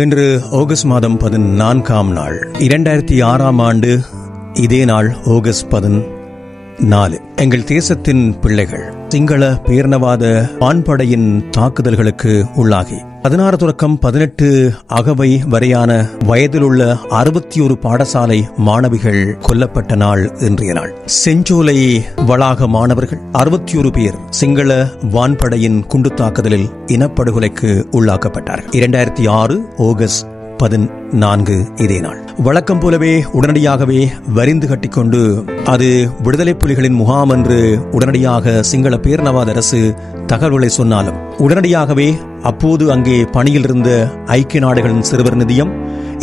இன்று ஆகஸ்ட் மாதம் 14ஆம் நாள் 2006ஆம் ஆண்டு இதே நாள் ஆகஸ்ட் 14 எங்கள் தேசத்தின் பிள்ளைகள் சிங்கள பேரினவாத வான்படையின் தாக்குதல்களுக்கு உள்ளாகி 16 தொடக்கம் 18 அகவை வரையான வயதிலுள்ள 61 பாடசாலை மாணவிகள் கொல்லப்பட்ட நாள் இன்றைய நாள். செஞ்சோலை வளாக மாணவர்கள் 61 பேர் சிங்கள வான்படையின் குண்டு தாக்குதலில் இனப்படுகொலைக்கு உள்ளாக்கப்பட்டார்கள். 2006 ஆகஸ்ட் 14 இதே நாள். வழக்கம் போலவே உடனடியாகவே வரிந்து கட்டிக்கொண்டு அது விடுதலை புலிகளின் முகாம் என்று உடனடியாக சிங்கள பேரினவாத அரசு தகவல்களை சொன்னாலும் உடனடியாகவே அப்போது அங்கே பணியில் இருந்த ஐக்கிய நாடுகளின் சிறுவர் நிதியம்,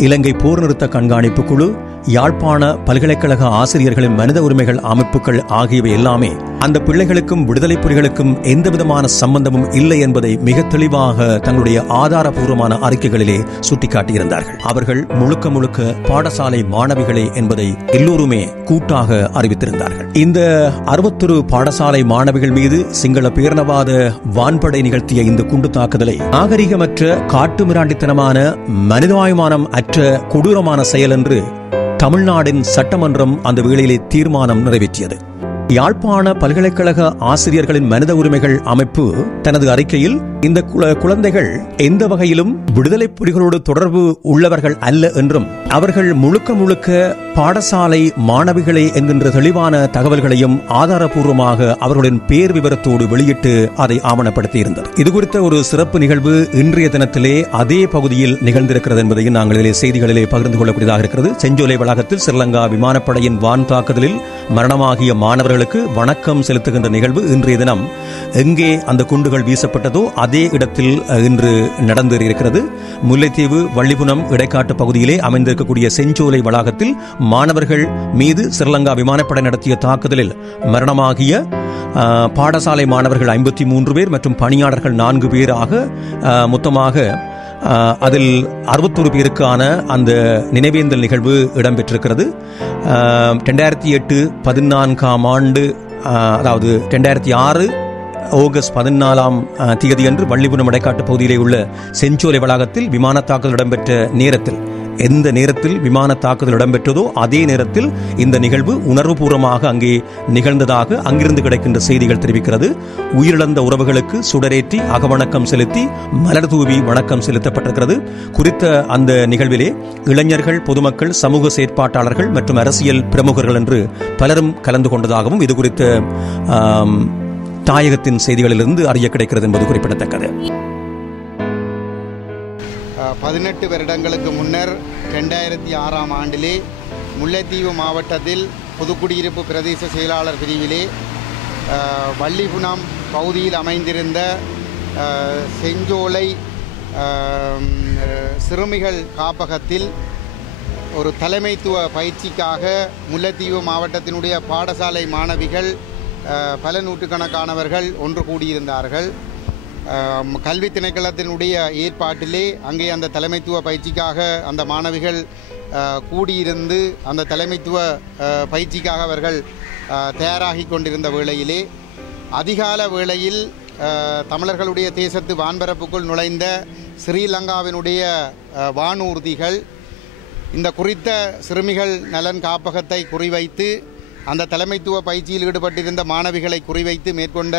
இலங்கை போர் நிறுத்த கண்காணிப்பு குழு, யாழ்ப்பாண பல்கலைக்கழக ஆசிரியர்களின் மனித உரிமைகள் அமைப்புகள் ஆகியவை எல்லாமே அந்த பிள்ளைகளுக்கும் விடுதலை புலிகளுக்கும் எந்தவிதமான சம்பந்தமும் இல்லை என்பதை மிக தெளிவாக தங்களுடைய ஆதாரபூர்வமான அறிக்கைகளிலே சுட்டிக்காட்டியிருந்தார்கள். அவர்கள் முழுக்க முழுக்க பாடசாலை மாணவிகளே என்பதை எல்லோருமே கூட்டாக அறிவித்திருந்தார்கள். இந்த 61 பாடசாலை மாணவிகள் மீது சிங்கள பேரினவாத வான்படை நிகழ்த்திய இந்த குண்டு தாக்குதலை நாகரிகமற்ற காட்டுமிராண்டித்தனமான மனிதாபிமானம் அற்ற கொடூரமான செயல் என்று தமிழ்நாடின் சட்டமன்றம் அந்த வேளையிலே தீர்மானம் நிறைவேற்றியது. யாழ்ப்பாண பல்கலைக்கழக ஆசிரியர்களின் மனித உரிமைகள் அமைப்பு தனது அறிக்கையில் இந்த குழந்தைகள் எந்த வகையிலும் விடுதலை புலிகளோடு தொடர்பு உள்ளவர்கள் அல்ல என்றும் அவர்கள் முழுக்க முழுக்க பாடசாலை மாணவிகளே என்கின்ற தெளிவான தகவல்களையும் ஆதாரபூர்வமாக அவர்களின் பேர் விவரத்தோடு வெளியிட்டு அதை ஆவணப்படுத்தியிருந்தது. இது குறித்த ஒரு சிறப்பு நிகழ்வு இன்றைய தினத்திலே அதே பகுதியில் நிகழ்ந்திருக்கிறது என்பதையும் நாங்கள் இதிலே செய்திகளிலே பகிர்ந்து கொள்ளக்கூடியதாக இருக்கிறது. செஞ்சோலை வளாகத்தில் ஸ்ரீலங்கா விமானப்படையின் வான் தாக்குதலில் மரணமாகிய மாணவர்களுக்கு வணக்கம் செலுத்துகின்ற நிகழ்வு இன்றைய தினம் எங்கே அந்த குண்டுகள் வீசப்பட்டதோ அதே இடத்தில் இன்று நடந்தேறியிருக்கிறது. முல்லைத்தீவு வள்ளிபுனம் இடைக்காட்டு பகுதியிலே அமைந்திருக்கக்கூடிய செஞ்சோலை வளாகத்தில் மாணவர்கள் மீது ஸ்ரீலங்கா விமானப்படை நடத்திய தாக்குதலில் மரணமாகிய பாடசாலை மாணவர்கள் 53 பேர் மற்றும் பணியாளர்கள் 4 பேராக மொத்தமாக அதில் 61 பேருக்கான அந்த நினைவேந்தல் நிகழ்வு இடம்பெற்றிருக்கிறது. 2008-14ஆம் ஆண்டு, அதாவது 2006 ஆகஸ்ட் 14ஆம் தேதி அன்று வள்ளிபுரம் இடைக்காட்டு பகுதியிலே உள்ள செஞ்சோலை வளாகத்தில் விமான தாக்குதல் இடம்பெற்ற நேரத்தில், எந்த நேரத்தில் விமான தாக்குதல் இடம்பெற்றதோ அதே நேரத்தில் இந்த நிகழ்வு உணர்வுபூர்வமாக அங்கே நிகழ்ந்ததாக அங்கிருந்து கிடைக்கின்ற செய்திகள் தெரிவிக்கிறது. உயிரிழந்த உறவுகளுக்கு சுடரேற்றி அகவணக்கம் செலுத்தி மலர் தூவி வணக்கம் செலுத்தப்பட்டிருக்கிறது. குறித்த அந்த நிகழ்விலே இளைஞர்கள், பொதுமக்கள், சமூக செயற்பாட்டாளர்கள் மற்றும் அரசியல் பிரமுகர்கள் என்று பலரும் கலந்து கொண்டதாகவும் இது குறித்த தாயகத்தின் செய்திகளிலிருந்து அறிய கிடைக்கிறது என்பது குறிப்பிடத்தக்கது. 18 வருடங்களுக்கு முன்னர் 2006ஆம் ஆண்டிலே முல்லைத்தீவு மாவட்டத்தில் பொதுக்குடியிருப்பு பிரதேச செயலாளர் பிரிவிலே வள்ளிபுனம் பகுதியில் அமைந்திருந்த செஞ்சோலை சிறுமிகள் காப்பகத்தில் ஒரு தலைமைத்துவ பயிற்சிக்காக முல்லைத்தீவு மாவட்டத்தினுடைய பாடசாலை மாணவிகள் பல நூற்றுக்கணக்கானவர்கள் ஒன்று கூடியிருந்தார்கள். கல்வி திணைக்களத்தினுடைய ஏற்பாட்டிலே அங்கே அந்த தலைமைத்துவ பயிற்சிக்காக அந்த மாணவிகள் கூடியிருந்து அந்த தலைமைத்துவ பயிற்சிக்காக அவர்கள் தயாராகி கொண்டிருந்த வேளையிலே அதிகால வேளையில் தமிழர்களுடைய தேசத்து வான்பரப்புக்குள் நுழைந்த ஸ்ரீலங்காவினுடைய வானூர்திகள் இந்த குறித்த சிறுமிகள் நலன் காப்பகத்தை குறிவைத்து அந்த தலைமைத்துவ பயிற்சியில் ஈடுபட்டிருந்த மாணவிகளை குறிவைத்து மேற்கொண்ட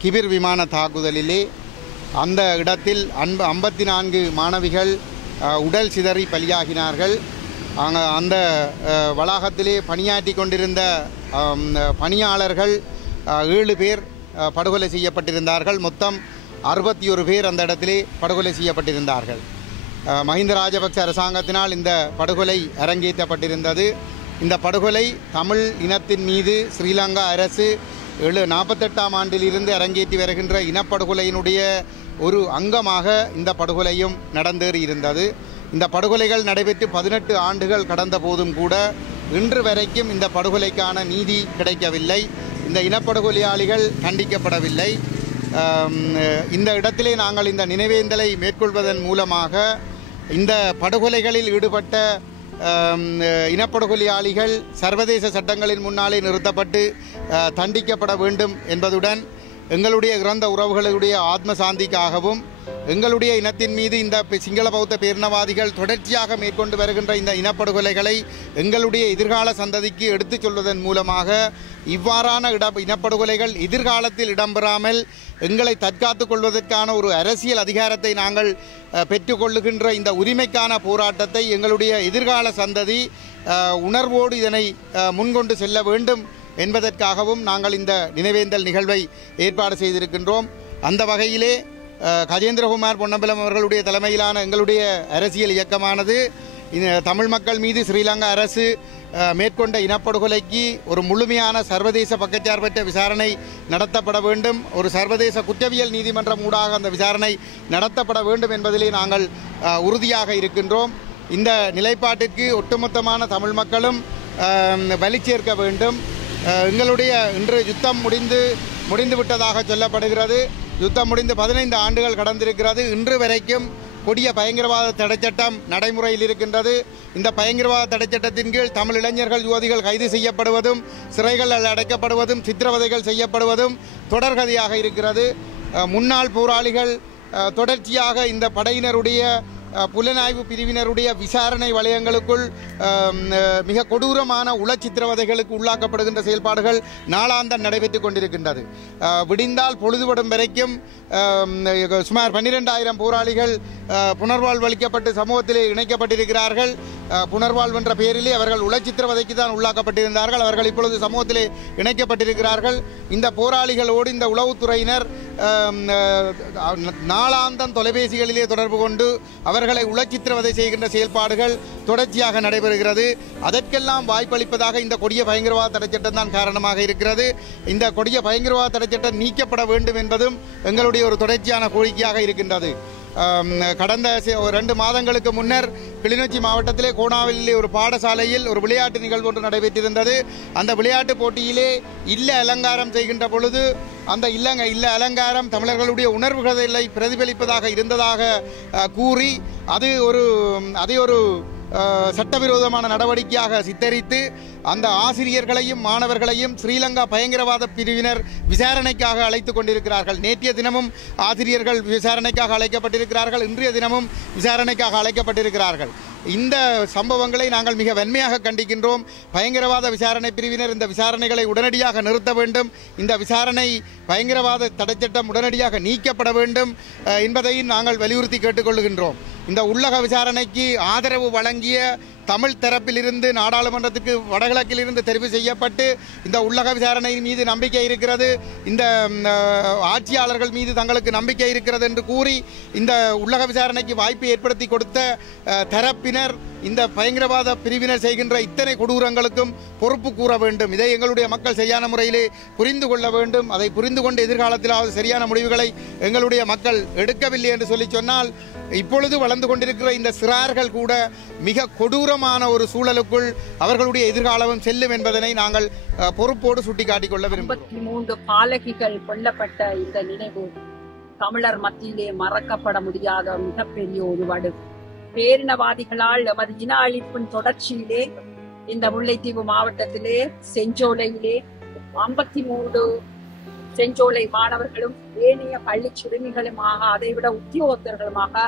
கிபிர் விமான தாக்குதலிலே அந்த இடத்தில் 54 மாணவிகள் உடல் சிதறி பலியாகினார்கள். அந்த வளாகத்திலே பணியாற்றி கொண்டிருந்த பணியாளர்கள் 7 பேர் படுகொலை செய்யப்பட்டிருந்தார்கள். மொத்தம் 61 பேர் அந்த இடத்திலே படுகொலை செய்யப்பட்டிருந்தார்கள். மஹிந்த ராஜபக்ச அரசாங்கத்தினால் இந்த படுகொலை அரங்கேற்றப்பட்டிருந்தது. இந்த படுகொலை தமிழ் இனத்தின் மீது ஸ்ரீலங்கா அரசு 48ஆம் ஆண்டிலிருந்து அரங்கேற்றி வருகின்ற இனப்படுகொலையினுடைய ஒரு அங்கமாக இந்த படுகொலையும் நடந்தேறி இருந்தது. இந்த படுகொலைகள் நடைபெற்று 18 ஆண்டுகள் கடந்த போதும் கூட இன்று வரைக்கும் இந்த படுகொலைக்கான நீதி கிடைக்கவில்லை. இந்த இனப்படுகொலையாளிகள் கண்டிக்கப்படவில்லை. இந்த இடத்திலே நாங்கள் இந்த நினைவேந்தலை மேற்கொள்வதன் மூலமாக இந்த படுகொலைகளில் ஈடுபட்ட இனப்படுகொலையாளிகள் சர்வதேச சட்டங்களின் முன்னாலே நிறுத்தப்பட்டு தண்டிக்கப்பட வேண்டும் என்பதுடன் எங்களுடைய இறந்த உறவுகளுடைய ஆத்ம சாந்திக்காகவும் எங்களுடைய இனத்தின் மீது இந்த சிங்கள பௌத்த பேரினவாதிகள் தொடர்ச்சியாக மேற்கொண்டு வருகின்ற இந்த இனப்படுகொலைகளை எங்களுடைய எதிர்கால சந்ததிக்கு எடுத்துச் சொல்வதன் மூலமாக இவ்வாறான இனப்படுகொலைகள் எதிர்காலத்தில் இடம்பெறாமல் எங்களை தற்காத்துக் கொள்வதற்கான ஒரு அரசியல் அதிகாரத்தை நாங்கள் பெற்றுக்கொள்ளுகின்ற இந்த உரிமைக்கான போராட்டத்தை எங்களுடைய எதிர்கால சந்ததி உணர்வோடு இதனை முன்கொண்டு செல்ல வேண்டும் என்பதற்காகவும் நாங்கள் இந்த நினைவேந்தல் நிகழ்வை ஏற்பாடு செய்திருக்கின்றோம். அந்த வகையிலே கஜேந்திரகுமார் பொன்னம்பலம் அவர்களுடைய தலைமையிலான எங்களுடைய அரசியல் இயக்கமானது தமிழ் மக்கள் மீது ஸ்ரீலங்கா அரசு மேற்கொண்ட இனப்படுகொலைக்கு ஒரு முழுமையான சர்வதேச பக்கச்சார்பற்ற விசாரணை நடத்தப்பட வேண்டும், ஒரு சர்வதேச குற்றவியல் நீதிமன்றம் ஊடாக அந்த விசாரணை நடத்தப்பட வேண்டும் என்பதிலே நாங்கள் உறுதியாக இருக்கின்றோம். இந்த நிலைப்பாட்டிற்கு ஒட்டுமொத்தமான தமிழ் மக்களும் வலி சேர்க்க வேண்டும். எங்களுடைய இன்று யுத்தம் முடிந்து விட்டதாக சொல்லப்படுகிறது. யுத்தம் முடிந்து 15 ஆண்டுகள் கடந்திருக்கிறது. இன்று வரைக்கும் கொடிய பயங்கரவாத தடைச்சட்டம் நடைமுறையில் இருக்கின்றது. இந்த பயங்கரவாத தடைச்சட்டத்தின் கீழ் தமிழ் இளைஞர்கள் யுவதிகள் கைது செய்யப்படுவதும் சிறைகள் அடைக்கப்படுவதும் சித்திரவதைகள் செய்யப்படுவதும் தொடர்கதையாக இருக்கிறது. முன்னாள் போராளிகள் தொடர்ச்சியாக இந்த படையினருடைய புலனாய்வு பிரிவினருடைய விசாரணை வலயங்களுக்குள் மிக கொடூரமான உளச்சித்திரவதைகளுக்கு உள்ளாக்கப்படுகின்ற செயல்பாடுகள் நாளாந்தம் நடைபெற்றுக் கொண்டிருக்கின்றது. விடிந்தால் பொழுதுபடும் வரைக்கும் சுமார் 12,000 போராளிகள் புனர்வாழ்வு அளிக்கப்பட்டு சமூகத்திலே இணைக்கப்பட்டிருக்கிறார்கள். புனர்வாழ்வு என்ற பெயரிலே அவர்கள் உளச்சித்திரவதைக்கு தான் உள்ளாக்கப்பட்டிருந்தார்கள். அவர்கள் இப்பொழுது சமூகத்திலே இணைக்கப்பட்டிருக்கிறார்கள். இந்த போராளிகளோடு இந்த உளவுத்துறையினர் நாளாந்தம் தொலைபேசிகளிலே தொடர்பு கொண்டு அவர்களை உளச்சித்திரவதை செய்கின்ற செயல்பாடுகள் தொடர்ச்சியாக நடைபெறுகிறது. அதற்கெல்லாம் வாய்ப்பளிப்பதாக இந்த கொடிய பயங்கரவாத தடைச்சட்டம் தான் காரணமாக இருக்கிறது. இந்த கொடிய பயங்கரவாத தடைச்சட்டம் நீக்கப்பட வேண்டும் என்பதும் எங்களுடைய ஒரு தொடர்ச்சியான கோரிக்கையாக இருக்கின்றது. கடந்த 2 மாதங்களுக்கு முன்னர் கிளிநொச்சி மாவட்டத்திலே கோணாவிலே ஒரு பாடசாலையில் ஒரு விளையாட்டு நிகழ்வு ஒன்று நடைபெற்றிருந்தது. அந்த விளையாட்டு போட்டியிலே இல்ல அலங்காரம் செய்கின்ற பொழுது அந்த இல்ல அலங்காரம் தமிழர்களுடைய உணர்வுகளை பிரதிபலிப்பதாக இருந்ததாக கூறி அதை ஒரு சட்டவிரோதமான நடவடிக்கையாக சித்தரித்து அந்த ஆசிரியர்களையும் மாணவர்களையும் ஸ்ரீலங்கா பயங்கரவாத பிரிவினர் விசாரணைக்காக அழைத்துக் கொண்டிருக்கிறார்கள். நேற்றைய தினமும் ஆசிரியர்கள் விசாரணைக்காக அழைக்கப்பட்டிருக்கிறார்கள். இன்றைய தினமும் விசாரணைக்காக அழைக்கப்பட்டிருக்கிறார்கள். இந்த சம்பவங்களை நாங்கள் மிக வன்மையாக கண்டிக்கின்றோம். பயங்கரவாத விசாரணை பிரிவினர் இந்த விசாரணைகளை உடனடியாக நிறுத்த வேண்டும். இந்த விசாரணை பயங்கரவாத தடைச்சட்டம் உடனடியாக நீக்கப்பட வேண்டும் என்பதையும் நாங்கள் வலியுறுத்தி கேட்டுக்கொள்கின்றோம். இந்த உள்ளக விசாரணைக்கு ஆதரவு வழங்கிய தமிழ் தரப்பிலிருந்து நாடாளுமன்றத்துக்கு வடகிழக்கில் இருந்து தெரிவு செய்யப்பட்டு இந்த உள்ளக விசாரணை மீது நம்பிக்கை இருக்கிறது, இந்த ஆட்சியாளர்கள் மீது தங்களுக்கு நம்பிக்கை இருக்கிறது என்று கூறி இந்த உள்ளக விசாரணைக்கு வாய்ப்பை ஏற்படுத்தி கொடுத்த தரப்பினர் இந்த பயங்கரவாத பிரிவினர் செய்கின்ற இத்தனை கொடூரங்களுக்கும் பொறுப்பு கூற வேண்டும். இதை எங்களுடைய மக்கள் சரியான முறையிலே புரிந்து கொள்ள வேண்டும். அதை புரிந்து கொண்டு எதிர்காலத்திலாவது சரியான முடிவுகளை எங்களுடைய மக்கள் எடுக்கவில்லை என்று சொல்லி சொன்னால் இப்பொழுது வளர்ந்து கொண்டிருக்கிற இந்த சிறார்கள் கூட மிக கொடூரமான ஒரு சூழலுக்குள் அவர்களுடைய எதிர்காலமும் செல்லும் என்பதனை நாங்கள் பொறுப்போடு சுட்டிக்காட்டிக் கொள்ள விரும்புகிறோம். 53 பாலகிகள் கொல்லப்பட்ட இந்த நினைவு தமிழர் மத்தியிலே மறக்கப்பட முடியாத மிகப்பெரிய ஒரு வடு. பேரினவாதிகளால் எமது இன அழிப்பின் தொடர்ச்சியிலே இந்த முல்லைத்தீவு மாவட்டத்திலே செஞ்சோலையிலே 53 செஞ்சோலை மாணவர்களும் ஏனைய பள்ளி சிறுமிகளுமாக அதைவிட உத்தியோகத்தர்களுமாக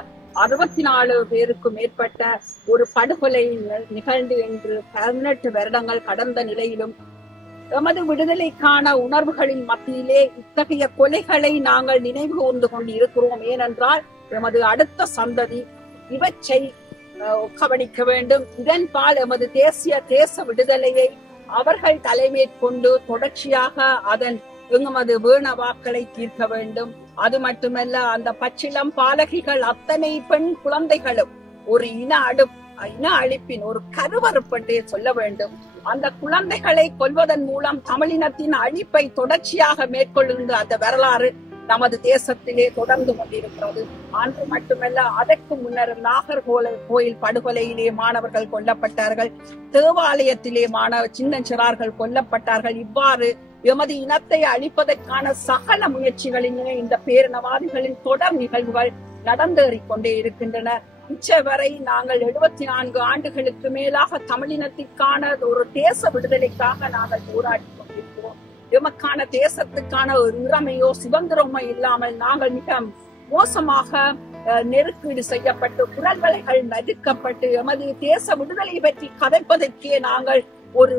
64 பேருக்கும் மேற்பட்ட ஒரு படுகொலை நிகழ்ந்து என்று 18 வருடங்கள் கடந்த நிலையிலும் எமது விடுதலைக்கான உணர்வுகளின் மத்தியிலே இத்தகைய கொலைகளை நாங்கள் நினைவு கூர்ந்து கொண்டு இருக்கிறோம். ஏனென்றால் எமது அடுத்த சந்ததி இவற்றை கவனிக்க வேண்டும். இதன்பால் எமது தேச விடுதலையை அவர்கள் தலைமேற்கொண்டு தொடர்ச்சியாக அதன் எமது வேணவாக்களை தீர்க்க வேண்டும். அது மட்டுமல்ல, அந்த பச்சிளம் பாலகிகள் அத்தனை பெண் குழந்தைகளும் ஒரு இன அழிப்பின் ஒரு கருவறுப்பென்றே சொல்ல வேண்டும். அந்த குழந்தைகளை கொல்வதன் மூலம் தமிழினத்தின் அழிப்பை தொடர்ச்சியாக மேற்கொள்கின்ற அந்த வரலாறு நமது தேசத்திலே தொடர்ந்து கொண்டிருக்கிறது. அன்று மட்டுமல்ல, அதற்கு முன்னர் நாகர்கோயில் படுகொலையிலே மாணவர்கள் கொல்லப்பட்டார்கள், தேவாலயத்திலே சின்னஞ்சிறார்கள் கொல்லப்பட்டார்கள். இவ்வாறு எமது இனத்தை அழிப்பதற்கான சகல முயற்சிகளிலே இந்த பேரினவாதிகளின் தொடர் நிகழ்வுகள் நடந்தேறிக் கொண்டே இருக்கின்றன. இச்சவரை நாங்கள் 74 ஆண்டுகளுக்கு மேலாக தமிழினத்திற்கான ஒரு தேச விடுதலைக்காக நாங்கள் போராடி கொண்டிருக்கிறோம். எமக்கான தேசத்துக்கான ஒரு இறமையோ சுதந்திரமோ இல்லாமல் நாங்கள் மிக மோசமாக நெருக்கீடு செய்யப்பட்டு குரல் வலைகள் நடுக்கப்பட்டு எமது தேச விடுதலை பற்றி கதைப்பதற்கே நாங்கள் ஒரு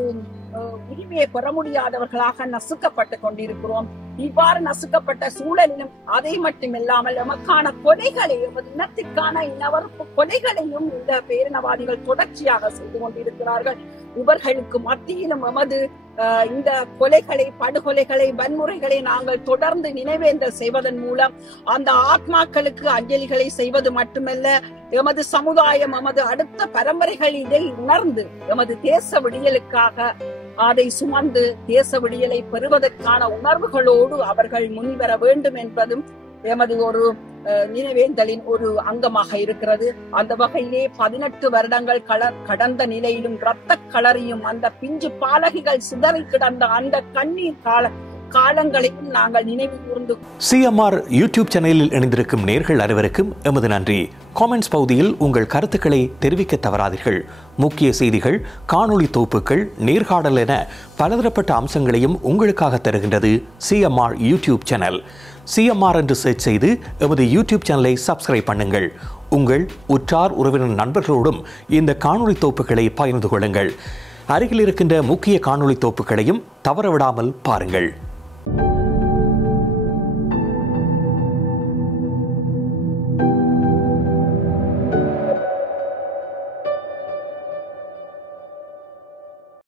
உரிமையை பெற முடியாதவர்களாக நசுக்கப்பட்டு கொண்டிருக்கிறோம். இவ்வாறு நசுக்கப்பட்ட சூழலிலும் அதை மட்டுமில்லாமல் எமக்கான கொலைகளை, எமது இனத்திற்கான இனவரப்பு கொலைகளையும் இந்த பேரினவாதிகள் தொடர்ச்சியாக செய்து கொண்டிருக்கிறார்கள். இவர்களுக்கு மத்தியிலும் எமது இந்த கொலைகளை, படுகொலைகளை, வன்முறைகளை நாங்கள் தொடர்ந்து நினைவேந்தல் செய்வதன் மூலம் அந்த ஆத்மாக்களுக்கு அஞ்சலிகளை செய்வது மட்டுமல்ல, எமது சமுதாயம், எமது அடுத்த பரம்பரைகள் இதை உணர்ந்து எமது தேச விடியலுக்காக அதை சுமந்து தேச விடியலை பெறுவதற்கான உணர்வுகளோடு அவர்கள் முன்வர வேண்டும் என்பதும் எமது ஒரு நினைவேந்தலின் ஒரு அங்கமாக இருக்கிறது. அந்த வகையிலே 18 வருடங்கள் கடந்த நிலையிலும் இரத்த களறியும் அந்த பிஞ்சு பாலகிகள் சிதறி கிடந்த அந்த கண்ணீர் காலங்களையும் நாங்கள் நினைவு கூர்ந்து CMR யூடியூப் சேனலில் இணைந்திருக்கும் நேர்கள் அனைவருக்கும் எமது நன்றி. காமெண்ட்ஸ் பகுதியில் உங்கள் கருத்துக்களை தெரிவிக்க தவறாதீர்கள். முக்கிய செய்திகள், காணொளி தொகுப்புகள், நேர்காணல் என பலதரப்பட்ட அம்சங்களையும் உங்களுக்காக தருகின்றது CMR யூடியூப் சேனல். CMR என்று சர்ச் செய்து எமது யூடியூப் சேனலை சப்ஸ்கிரைப் பண்ணுங்கள். உங்கள் உற்றார் உறவினர் நண்பர்களோடும் இந்த காணொளி தொகுப்புகளை பகிர்ந்து கொள்ளுங்கள். அருகில் இருக்கின்ற முக்கிய காணொளி தொகுப்புகளையும் தவறவிடாமல் பாருங்கள்.